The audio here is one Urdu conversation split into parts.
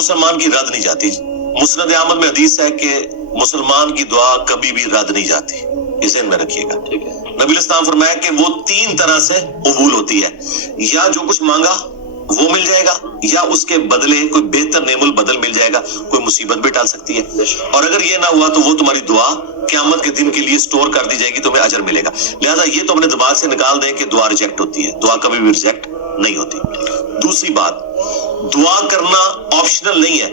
مسلمان کی رد نہیں جاتی. مسند احمد میں حدیث ہے کہ مسلمان کی دعا کبھی بھی رد نہیں جاتی، اسے ذہن میں رکھیے گا. نبی الاسلام فرمایا کہ وہ 3 طرح سے قبول ہوتی ہے، یا جو کچھ مانگا وہ مل جائے گا، یا اس کے بدلے کوئی بہتر نعم البدل مل جائے گا، کوئی مصیبت بھی ٹال سکتی ہے. اور اگر یہ نہ ہوا تو وہ تمہاری دعا قیامت کے دن کے لیے سٹور کر دی جائے گی، تمہیں اجر ملے گا. لہذا یہ تو اپنے دماغ سے نکال دیں کہ دعا ریجیکٹ ہوتی ہے، دعا کبھی بھی ریجیکٹ نہیں ہوتی. دوسری بات، دعا کرنا آپشنل نہیں ہے،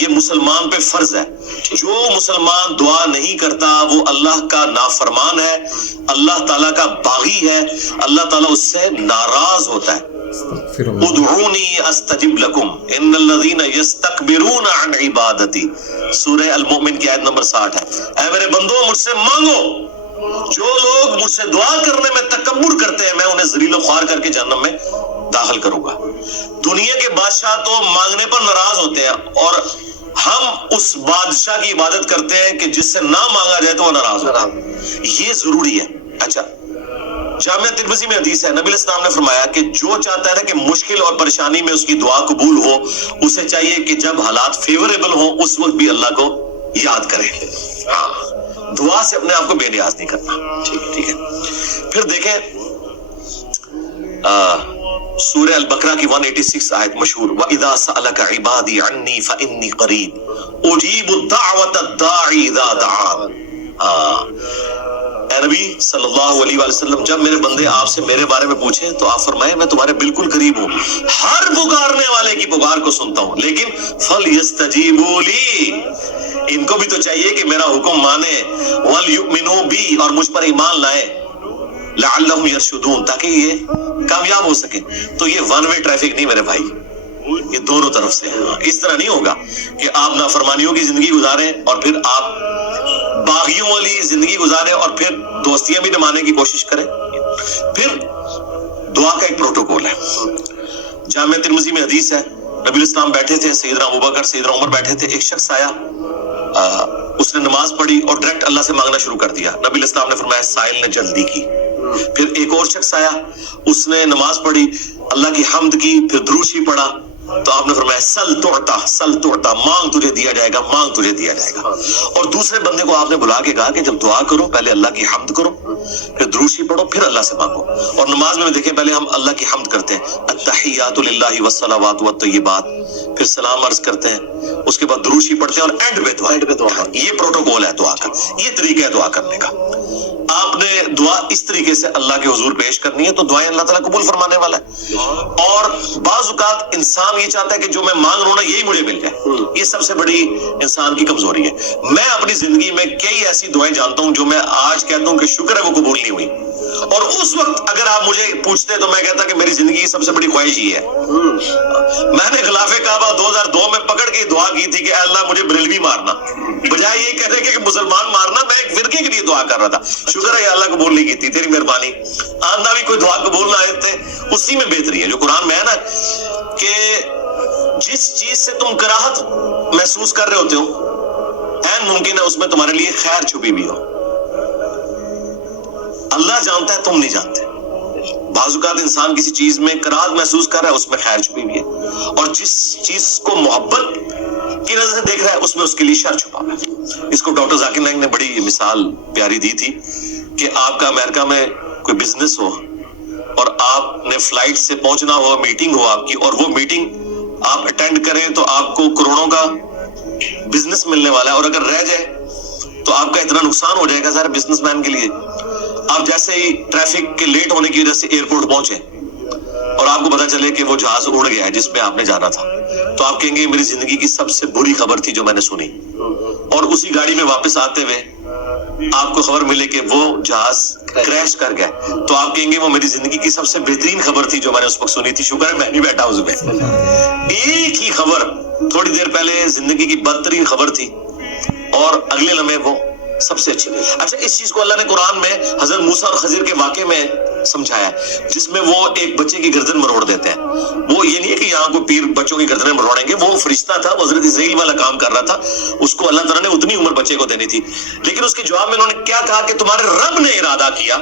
یہ مسلمان پہ فرض ہے. جو مسلمان دعا نہیں کرتا وہ اللہ کا نافرمان ہے، اللہ تعالیٰ کا باغی ہے، اللہ تعالیٰ اس سے ناراض ہوتا ہے. ادعونی استجب لکم ان الذین یستکبرون عن عبادتی، سورہ المؤمن کی آیت نمبر 60 ہے. اے میرے بندو مجھ سے مانگو، جو لوگ مجھ سے دعا کرنے میں تکبر کرتے ہیں میں انہیں ذلیل و خوار کر کے جہنم میں داخل کروں گا. دنیا کے بادشاہ تو مانگنے پر ناراض ہوتے ہیں، اور ہم اس بادشاہ کی عبادت کرتے ہیں کہ جس سے نہ مانگا جائے تو وہ ناراض ہوتا ہے. یہ ضروری ہے. اچھا، جامعہ ترمذی میں حدیث ہے، نبی الاسلام نے فرمایا کہ جو چاہتا ہے نا کہ مشکل اور پریشانی میں اس کی دعا قبول ہو، اسے چاہیے کہ جب حالات فیوریبل ہوں اس وقت بھی اللہ کو یاد کرے. دعا سے اپنے آپ کو بے نیاز نہیں کرنا. ٹھیک ہے. پھر دیکھیں سورہ البقرہ کی 186 آیت مشہور، وَإِذَا سَأَلَكَ عِبَادِي عَنِّي فَإِنِّي قَرِيبٌ أُجِيبُ الدَّعْوَةَ الدَّاعِ إِذَا دَعَانِ. اے نبی صلی اللہ علیہ وآلہ وسلم، جب میرے بندے آپ سے میرے بارے میں پوچھیں تو آپ فرمائیں میں تمہارے بالکل قریب ہوں، ہر پکارنے والے کی پکار کو سنتا ہوں، لیکن فَلْيَسْتَجِيبُوا لِي، ان کو بھی تو چاہیے کہ میرا حکم مانے، وَلْيُؤْمِنُوا بِي، اور مجھ پر ایمان لائیں، لَعَلَّهُمْ يَرْشُدُونَ، تاکہ یہ کامیاب ہو سکے. تو یہ ون وے ٹریفک نہیں میرے بھائی، یہ دونوں طرف سے. اس طرح نہیں ہوگا کہ آپ نافرمانیوں کی زندگی گزاریں اور پھر آپ باغیوں والی زندگی گزاریں اور پھر دوستیاں بھی نمانے کی کوشش کریں. پھر دعا کا ایک پروٹوکول ہے. جامعہ ترمذی میں حدیث ہے، نبی الاسلام بیٹھے تھے، سیدنا ابوبکر سیدنا عمر بیٹھے تھے، ایک شخص آیا، اس نے نماز پڑھی اور ڈائریکٹ اللہ سے مانگنا شروع کر دیا. نبی الاسلام نے فرمایا سائل نے جلدی کی. پھر ایک اور شخص آیا، اس نے نماز پڑھی، اللہ کی حمد کی، پھر درود شریف پڑھا، تو آپ نے فرمایا سل تعطا، سل تعطا، مانگ تجھے دیا جائے گا، مانگ تجھے دیا جائے گا. اور دوسرے بندے کو آپ نے بلا کے کہا کہ جب دعا کرو پہلے اللہ کی حمد کرو، پھر درود شریف پڑھو، پھر اللہ سے مانگو. اور نماز میں دیکھیں پہلے ہم اللہ کی حمد کرتے ہیں، التحیات للہ والصلوات والطیبات، پھر سلام عرض کرتے ہیں، اس کے بعد درود شریف پڑھتے ہیں، اور اینڈ پہ دعا. یہ پروٹوکول ہے دعا کا، یہ طریقہ ہے دعا کرنے کا. آپ نے دعا اس طریقے سے اللہ کے حضور پیش کرنی ہے تو دعائیں اللہ تعالیٰ قبول فرمانے والا ہے. اور بعض اوقات انسان یہ چاہتا ہے کہ جو میں مانگ رہا ہوں نا یہی مجھے مل جائے. یہ سب سے بڑی انسان کی کمزوری ہے. میں اپنی زندگی میں کئی ایسی دعائیں جانتا ہوں جو میں آج کہتا ہوں کہ شکر ہے وہ قبول نہیں ہوئی، اور اس وقت اگر آپ مجھے پوچھتے تو میں کہتا کہ میری زندگی کی سب سے بڑی خواہش یہ ہے. میں نے خلاف کعبہ 2002 میں پکڑ کے دعا کی تھی کہ اے اللہ مجھے بریلوی مارنا، بجائے یہ کہنے کے کہ مسلمان مارنا، میں ایک فرقے کے لیے دعا کر رہا تھا. شکر ہے اللہ قبول نہیں کی تھی، تیری مہربانی. آندہ بھی کوئی دعا قبول نہ آئے تھے، اسی میں بہتری ہے جو قرآن میں ہے نا کہ جس چیز سے تم کراہت محسوس کر رہے ہوتے ہو عین ممکن ہے اس میں تمہارے لیے خیر چھپی بھی ہو. اللہ جانتا ہے، تم نہیں جانتے. بعض اوقات انسان کسی چیز میں کراہت محسوس کر رہا ہے، اس میں خیر چھپی ہوئی ہے، اور جس چیز کو محبت کی نظر سے دیکھ رہا ہے اس میں اس کے لیے شر چھپا ہے. اس کو ڈاکٹر ذاکر نائک نے بڑی مثال پیاری دی تھی کہ آپ کا امریکہ میں کوئی بزنس ہو اور آپ نے فلائٹ سے پہنچنا ہو، میٹنگ ہو آپ کی، اور وہ میٹنگ آپ اٹینڈ کریں تو آپ کو کروڑوں کا بزنس ملنے والا ہے، اور اگر رہ جائے تو آپ کا اتنا نقصان ہو جائے گا سارے بزنس مین کے لیے. آپ جیسے ہی ٹریفک کے لیٹ ہونے کی وجہ سے ایئرپورٹ پہنچے اور آپ کو پتا چلے کہ وہ جہاز اڑ گیا ہے جس پہ آپ نے جانا تھا، تو آپ کہیں گے میری زندگی کی سب سے بری خبر تھی جو میں نے سنی. اور اسی گاڑی میں واپس آتے ہوئے آپ کو خبر ملے کہ وہ جہاز کریش کر گیا، تو آپ کہیں گے وہ میری زندگی کی سب سے بہترین خبر تھی جو میں نے اس وقت سنی تھی، شکر ہے میں نہیں بیٹھا اس میں. ایک ہی خبر تھوڑی دیر پہلے زندگی کی بدترین خبر تھی اور اگلے لمحے وہ سب سے اچھی. اچھا، اس چیز کو اللہ نے قرآن میں حضرت موسیٰ اور خضر کے واقعے میں سمجھایا ہے، جس میں وہ ایک بچے کی گردن مروڑ دیتے ہیں. وہ یہ نہیں ہے کہ یہاں کو پیر بچوں کی گردنیں مروڑیں گے، وہ فرشتہ تھا، وہ حضرت اسرائیل والا کام کر رہا تھا، اس کو اللہ تعالیٰ نے اتنی عمر بچے کو دینی تھی. لیکن اس کے جواب میں انہوں نے کیا کہا کہ تمہارے رب نے ارادہ کیا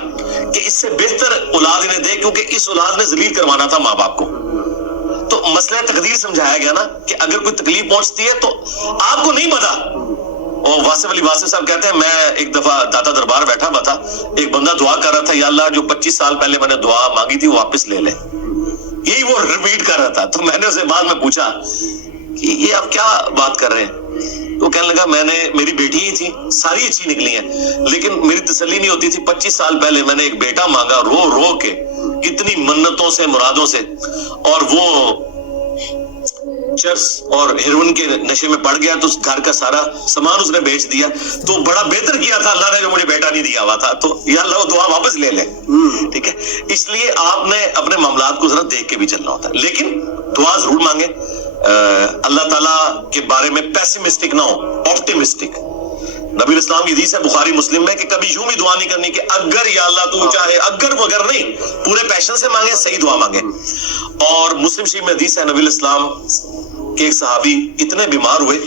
کہ اس سے بہتر اولاد انہیں دے، کیونکہ اس اولاد نے ذلیل کروانا تھا ماں باپ کو. تو مسئلہ تقدیر سمجھایا گیا نا کہ اگر کوئی تکلیف پہنچتی ہے تو آپ کو نہیں پتا. اور واصف علی واصف صاحب کہتے ہیں میں ایک دفعہ داتا دربار بیٹھا ہوا تھا, ایک بندہ دعا کر رہا تھا یا اللہ جو 25 سال پہلے میں نے دعا مانگی تھی وہ واپس لے لے, یہی وہ ریپیٹ کر رہا تھا. تو میں نے اسے بعد میں پوچھا کہ یہ آپ کیا بات کر رہے ہیں؟ تو کہنے لگا میری بیٹی ہی تھی, ساری اچھی نکلی ہیں, لیکن میری تسلی نہیں ہوتی تھی. 25 سال پہلے میں نے ایک بیٹا مانگا رو رو کے, کتنی منتوں سے مرادوں سے, اور وہ چرس اور ہیروئن کے نشے میں پڑ گیا تو اس گھر کا سارا سامان اس نے بیچ دیا. تو بڑا بہتر کیا تھا اللہ نے جو مجھے بیٹا نہیں دیا ہوا تھا, تو یا اللہ وہ دعا واپس لے لے. ٹھیک ہے, اس لیے آپ نے اپنے معاملات کو ذرا دیکھ کے بھی چلنا ہوتا ہے, لیکن دعا ضرور مانگیں. اللہ تعالیٰ کے بارے میں پیسیمسٹک نہ ہو, آپٹیمسٹک. نبی اسلام کی حدیث ہے بخاری مسلم میں کہ کبھی یوں بھی دعا نہیں کرنی کہ اگر یا اللہ تو چاہے, اگر وگر نہیں, پورے پیشن سے مانگے, صحیح دعا مانگے. اور مسلم شریف میں حدیث ہے نبی اسلام کہ ایک صحابی اتنے بیمار ہوئے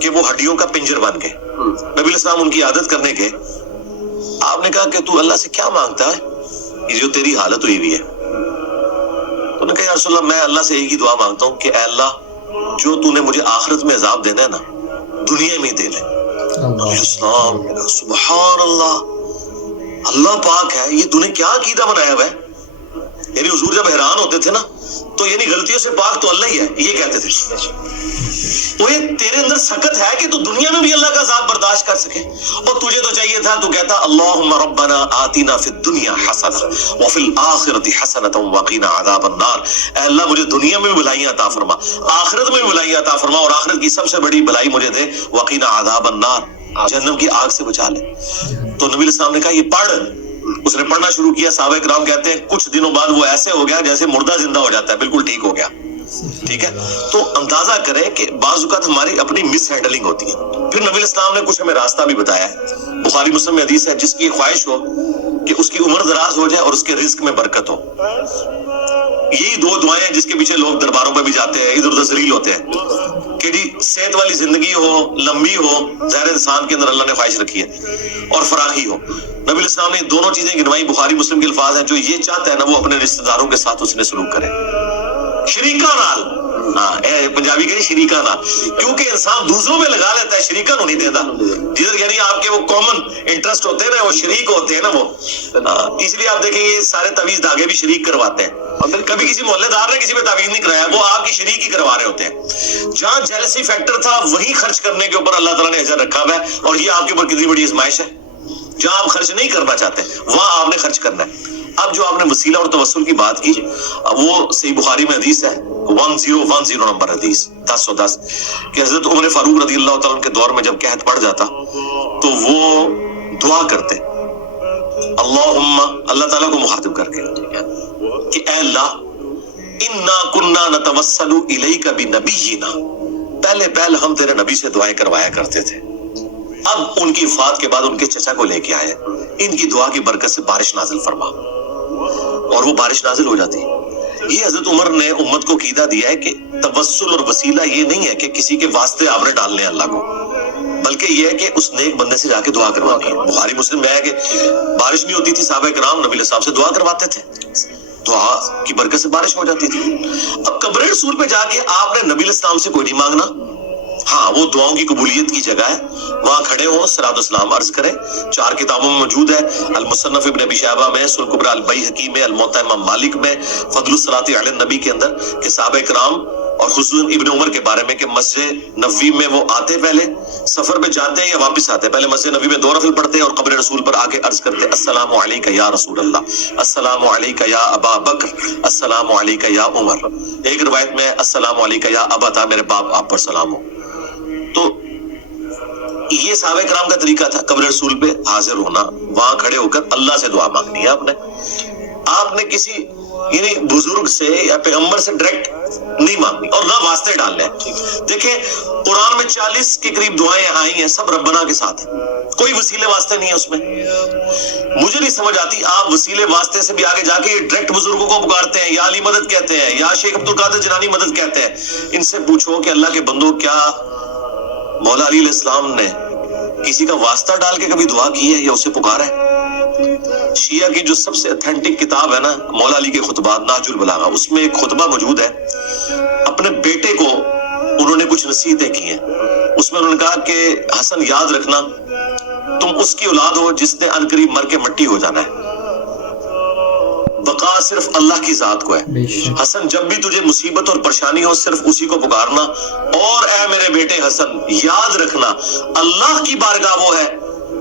کہ وہ ہڈیوں کا پنجر بن گئے. نبی اسلام ان کی عادت کرنے کے, آپ نے کہا کہ تو اللہ سے کیا مانگتا ہے یہ جو تیری حالت ہوئی ہوئی ہے؟ تو نے کہا یا رسول اللہ میں اللہ سے ایک ہی دعا مانگتا ہوں کہ اے اللہ جو تو نے مجھے آخرت میں عذاب دینا ہے نا دنیا میں ہی دے لے. نبی اسلام نے کہا سبحان اللہ, اللہ پاک ہے, یہ تو نے کیا عقیدہ بنایا ہوا ہے. یعنی حضور جب حیران ہوتے تھے نا تو یعنی غلطیوں سے پاک تو اللہ ہی ہے, یہ کہتے تھے. وہ یہ تیرے اندر سخت ہے کہ تو دنیا میں بھی اللہ کا عذاب برداشت کر سکے, اور تجھے تو چاہیے تھا تو کہتا اللہم ربنا آتنا فی الدنیا حسنہ وفی الآخرۃ حسنۃ وقنا عذاب النار. اے اللہ مجھے دنیا میں بھی بھلائیاں عطا فرما, آخرت میں بھی بھلائیاں عطا فرما, اور آخرت کی سب سے بڑی بھلائی مجھے دے وقنا عذاب النار, جہنم کی آگ سے بچا لے. تو نبی الاسلام نے کہا یہ پڑھ. اس نے پڑھنا شروع کیا. صحابہ کرام کہتے ہیں کچھ دنوں بعد وہ ایسے ہو گیا جیسے مردہ زندہ ہو جاتا ہے, بالکل ٹھیک ہو گیا. ٹھیک ہے, تو اندازہ کریں کہ بعض اوقات ہماری اپنی مس ہینڈلنگ ہوتی ہے. پھر نبی اسلام نے کچھ ہمیں راستہ بھی بتایا ہے. بخاری مسلم میں حدیث ہے جس کی خواہش ہو کہ اس کی عمر دراز ہو جائے اور اس کے رزق میں برکت ہو. یہی دو دعائیں ہیں جس کے پیچھے لوگ درباروں پہ بھی جاتے ہیں, ادھر ادھر ذلیل ہوتے ہیں کہ جی صحت والی زندگی ہو, لمبی ہو, ظاہر انسان کے اندر اللہ نے خواہش رکھی ہے, اور فراخی ہو. نبی اسلام نے دونوں چیزیں گنوائی. بخاری مسلم کے الفاظ ہیں جو یہ چاہتا ہے نا وہ اپنے رشتہ داروں کے ساتھ اس نے سلوک کرے, شریکہ نال. پنجابی کہیں شریکہ نال, کیونکہ انسان دوسروں میں لگا لیتا ہے, شریکہ نو نہیں دیتا. جدھر یعنی آپ کے وہ کامن انٹرسٹ ہوتے ہیں نا, وہ شریک ہوتے ہیں نا وہ, اس لیے آپ دیکھیں یہ سارے تعویذ دھاگے بھی شریک کرواتے ہیں. کبھی کسی محلے دار نے کسی پہ تعویذ نہیں کرایا, وہ آپ کی شریک ہی کروا رہے ہوتے ہیں. جہاں جیلسی فیکٹر تھا وہیں خرچ کرنے کے اوپر اللہ تعالیٰ نے اجر رکھا ہوا ہے, اور یہ آپ کے اوپر کتنی بڑی آزمائش ہے. جہاں آپ خرچ نہیں کرنا چاہتے وہاں آپ نے خرچ کرنا ہے. اب جو آپ نے وسیلہ اور توسل کی بات کی, وہ صحیح بخاری میں حدیث ہے 1010 نمبر حدیث 1010 کہ حضرت عمر فاروق رضی اللہ تعالیٰ کے دور میں جب قحط پڑ جاتا تو وہ دعا کرتے اللہم, اللہ تعالیٰ کو مخاطب کر کے کہ اے اللہ انا کننا نتوسل الیک بنبینا, پہلے ہم تیرے نبی سے دعائیں کروایا کرتے تھے, اب ان کی وفات کے بعد ان کے چچا کو لے کے آئے, ان کی دعا کی برکت سے بارش نازل فرما, اور وہ بارش نازل ہو جاتی. یہ حضرت عمر نے امت کو عقیدہ دیا ہے کہ توسل اور وسیلہ یہ نہیں ہے کہ کسی کے واسطے آپ نے ڈالنے اللہ کو, بلکہ یہ ہے کہ اس نیک بندے سے جا کے دعا کروانی ہے. بخاری مسلم میں ہے کہ بارش نہیں ہوتی تھی, صحابہ کرام نبی علیہ السلام سے دعا کرواتے تھے, دعا کی برکت سے بارش ہو جاتی تھی. اب قبر رسول پہ جا کے آپ نے نبی علیہ السلام سے کوئی نہیں مانگنا. ہاں وہ دعاؤں کی قبولیت کی جگہ ہے, وہاں کھڑے ہوں صراط السلام عرض کریں. 4 کتابوں میں موجود ہے, المصنف ابن ابی شیبہ میں, سنن کبری البیہقی میں, الموطا امام مالک میں, فضل الصلاۃ علی النبی کے اندر کہ صحابہ کرام اور خصوصاً ابن عمر کے بارے میں کہ مسجد نبوی میں وہ آتے, پہلے سفر پہ جاتے یا واپس آتے, پہلے مسجد نبوی میں 2 نفل پڑھتے اور قبر رسول پر آ کے عرض کرتے السلام علیک یا رسول اللہ, السلام علیک یا ابا بکر, السلام علیک یا عمر. ایک روایت میں السلام علیک یا ابا, میرے باپ آپ پر سلام ہو. تو یہ صحابہ کرام کا طریقہ تھا, قبر رسول پہ حاضر ہونا, وہاں کھڑے ہو کر اللہ سے دعا مانگنی ہے. آپ نے کسی یعنی بزرگ سے یا پیغمبر سے ڈائریکٹ نہیں مانگنی, اور نہ واسطے ڈالنے. دیکھیں قرآن میں 40 کے قریب دعائیں آئی ہیں, سب ربنا کے ساتھ ہیں, کوئی وسیلے واسطے نہیں ہے اس میں. مجھے نہیں سمجھ آتی آپ وسیلے واسطے سے بھی آگے جا کے ڈائریکٹ بزرگوں کو پکارتے ہیں, یا علی مدد کہتے ہیں, یا شیخ عبد القادر جیلانی مدد کہتے ہیں. ان سے پوچھو کہ اللہ کے بندو کیا مولا علی علیہ السلام نے کسی کا واسطہ ڈال کے کبھی دعا کی ہے یا اسے پکارا ہے؟ شیعہ کی جو سب سے اتھینٹک کتاب ہے نا مولا علی کے خطبات نہج البلاغہ، اس میں ایک خطبہ موجود ہے، اپنے بیٹے کو انہوں نے کچھ نصیحتیں کی ہیں، اس میں انہوں نے کہا کہ حسن یاد رکھنا تم اس کی اولاد ہو جس نے عنقریب مر کے مٹی ہو جانا ہے، بقا صرف اللہ کی ذات کو ہے۔ حسن جب بھی تجھے مصیبت اور پریشانی ہو صرف اسی کو پکارنا، اور اے میرے بیٹے حسن یاد رکھنا اللہ کی بارگاہ وہ ہے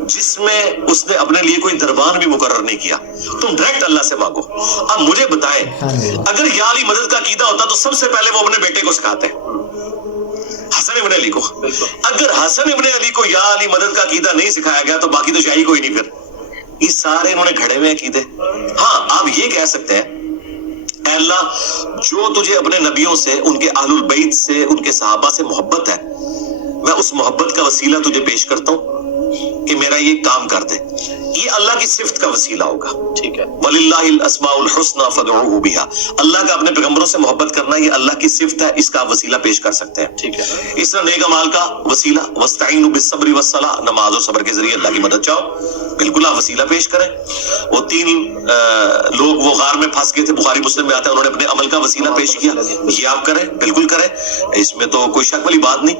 جس میں اس نے اپنے لیے کوئی دربان بھی مقرر نہیں کیا، تم ڈائریکٹ اللہ سے مانگو۔ اب مجھے بتائیں اگر یا علی مدد کا عقیدہ ہوتا تو سب سے پہلے وہ اپنے بیٹے کو سکھاتے حسن ابن علی کو۔ اگر حسن ابن علی کو یا علی مدد کا عقیدہ نہیں سکھایا گیا تو باقی تو شاہی کوئی نہیں، پھر یہ سارے انہوں نے گھڑے ہوئے عقیدے۔ ہاں آپ یہ کہہ سکتے ہیں اے اللہ جو تجھے اپنے نبیوں سے، ان کے اہل البیت سے، ان کے صحابہ سے محبت ہے، میں اس محبت کا وسیلہ تجھے پیش کرتا ہوں کہ میرا یہ کام کر دے۔ یہ اللہ کی صفت کا وسیلہ ہوگا، ٹھیک ہے، وَلِلَّهِ الْأَسْمَاءُ الْحُسْنَى فَادْعُوهُ بِهَا، اللہ کا اپنے پیغمبروں سے محبت کرنا یہ اللہ کی صفت ہے، اس کا وسیلہ پیش کر سکتے ہیں، ٹھیک ہے۔ اس طرح نیک اعمال کا وسیلہ وَاسْتَعِينُوا بِالصَّبْرِ وَالصَّلَاةِ، نماز اور صبر کے ذریعے اللہ کی مدد چاہو، بالکل آپ وسیلہ پیش کریں۔ وہ 3 لوگ وہ غار میں پھنس گئے تھے، بخاری مسلم میں آتا ہے، انہوں نے اپنے عمل کا وسیلہ پیش کیا، یہ آپ کریں، بالکل کریں، اس میں تو کوئی شک والی بات نہیں۔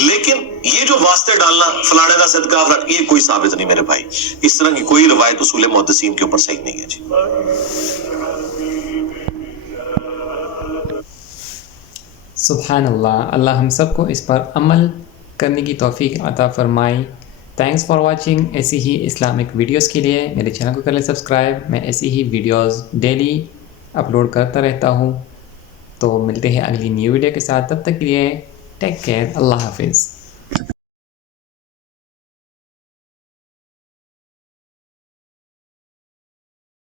لیکن یہ جو واسطے ڈالنا فلانے کا صدقہ یہ کوئی ثابت نہیں میرے بھائی، اس طرح کی کوئی روایت اصول محدثین کے اوپر صحیح نہیں ہے جی۔ سبحان اللہ، اللہ ہم سب کو اس پر عمل کرنے کی توفیق عطا فرمائے۔ Thanks for watching. ایسی ہی اسلامک ویڈیوز کے لیے میرے چینل کو کر لیں سبسکرائب، میں ایسی ہی ویڈیوز ڈیلی اپلوڈ کرتا رہتا ہوں۔ تو ملتے ہیں اگلی نیو ویڈیو کے ساتھ، تب تک کے لیے ٹیک کیئر، اللہ حافظ۔